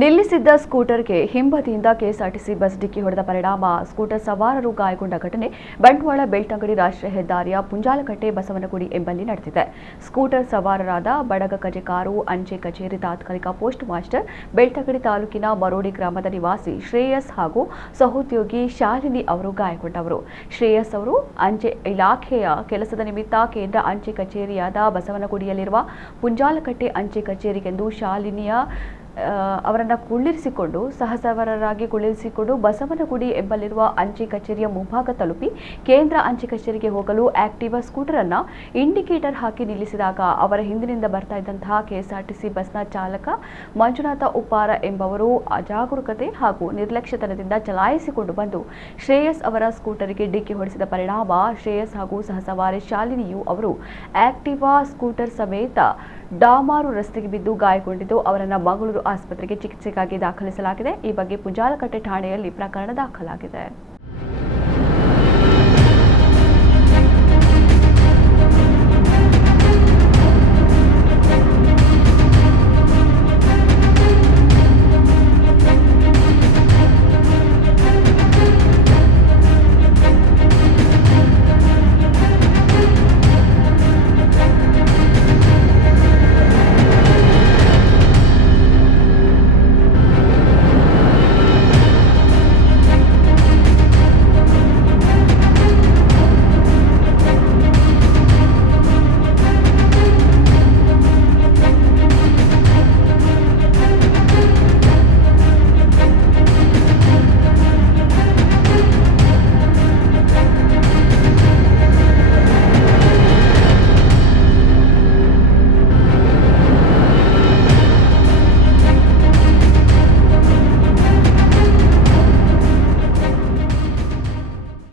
ನಿಲ್ಲಿಸಿದ್ದ ಸ್ಕೂಟರ್ಗೆ ಹಿಂಬದಿಯಿಂದ KSRTC bus ಡಿಕ್ಕಿ ಹೊಡೆದ ಪರಿಣಾಮ ಸ್ಕೂಟರ್ ಸವಾರರು ಗಾಯಗೊಂಡ ಘಟನೆ ಬಂಟ್ವಾಳ ಬೆಳ್ತಂಗಡಿ ರಾಷ್ಟ್ರೀಯ ಹೆದ್ದಾರಿಯ ಪುಂಜಾಲಕಟ್ಟೆ ಬಸವನಗುಡಿ ಎಂಬಲ್ಲಿ ನಡೆದಿದೆ. ಸ್ಕೂಟರ್ ಸವಾರರಾದ ಬಡಗ ಕಜೆಕಾರು ಅಂಚೆ ಕಚೇರಿ ತಾತ್ಕಾಲಿಕ ಪೋಸ್ಟ್ ಮಾಸ್ಟರ್ ಬೆಳ್ತಂಗಡಿ ತಾಲೂಕಿನ ಮರೋಡಿ ಗ್ರಾಮದ ನಿವಾಸಿ ಶ್ರೇಯಸ್ ಹಾಗೂ ಸಹೋದ್ಯೋಗಿ ಶಾಲಿನಿ ಅವರು ಗಾಯಗೊಂಡವರು. ಶ್ರೇಯಸ್ ಅವರು ಅಂಚೆ ಇಲಾಖೆಯ ಕೆಲಸದ ನಿಮಿತ್ತ ಕೇಂದ್ರ ಅಂಚೆ ಕಚೇರಿಯಾದ ಬಸವನಗುಡಿಯಲ್ಲಿರುವ ಪುಂಜಾಲಕಟ್ಟೆ ಅಂಚೆ ಕಚೇರಿಗೆಂದು ಶಾಲಿನಿಯ ಅವರನ್ನು ಕುಳ್ಳಿರಿಸಿಕೊಂಡು ಸಹಸವಾರರಾಗಿ ಕುಳ್ಳಿರಿಸಿಕೊಂಡು ಬಸವನಗುಡಿ ಎಂಬಲ್ಲಿರುವ ಅಂಚೆ ಕಚೇರಿಯ ಮುಂಭಾಗ ತಲುಪಿ ಕೇಂದ್ರ ಅಂಚೆ ಕಚೇರಿಗೆ ಹೋಗಲು ಆಕ್ಟಿವಾ ಸ್ಕೂಟರ್ ಅನ್ನು ಇಂಡಿಕೇಟರ್ ಹಾಕಿ ನಿಲ್ಲಿಸಿದಾಗ ಅವರ ಹಿಂದಿನಿಂದ ಬರ್ತಾ ಇದ್ದಂತಹ ಕೆಎಸ್ಆರ್ಟಿಸಿ ಬಸ್ನ ಚಾಲಕ ಮಂಜುನಾಥ ಉಪ್ಪಾರ ಎಂಬವರು ಅಜಾಗರೂಕತೆ ಹಾಗೂ ನಿರ್ಲಕ್ಷ್ಯತನದಿಂದ ಚಲಾಯಿಸಿಕೊಂಡು ಬಂದು ಶ್ರೇಯಸ್ ಅವರ ಸ್ಕೂಟರ್ಗೆ ಡಿಕ್ಕಿ ಹೊಡೆಸಿದ ಪರಿಣಾಮ ಶ್ರೇಯಸ್ ಹಾಗೂ ಸಹಸವಾರಿ ಶಾಲಿನಿಯು ಅವರು ಆಕ್ಟಿವಾ ಸ್ಕೂಟರ್ ಸಮೇತ ಡಾಮಾರು ರಸ್ತೆಗೆ ಬಿದ್ದು ಗಾಯಗೊಂಡಿದ್ದು ಅವರನ್ನು ಮಂಗಳೂರು ಆಸ್ಪತ್ರೆಗೆ ಚಿಕಿತ್ಸೆಗಾಗಿ ದಾಖಲಿಸಲಾಗಿದೆ. ಈ ಬಗ್ಗೆ ಪುಂಜಾಲಕಟ್ಟೆ ಠಾಣೆಯಲ್ಲಿ ಪ್ರಕರಣ ದಾಖಲಾಗಿದೆ.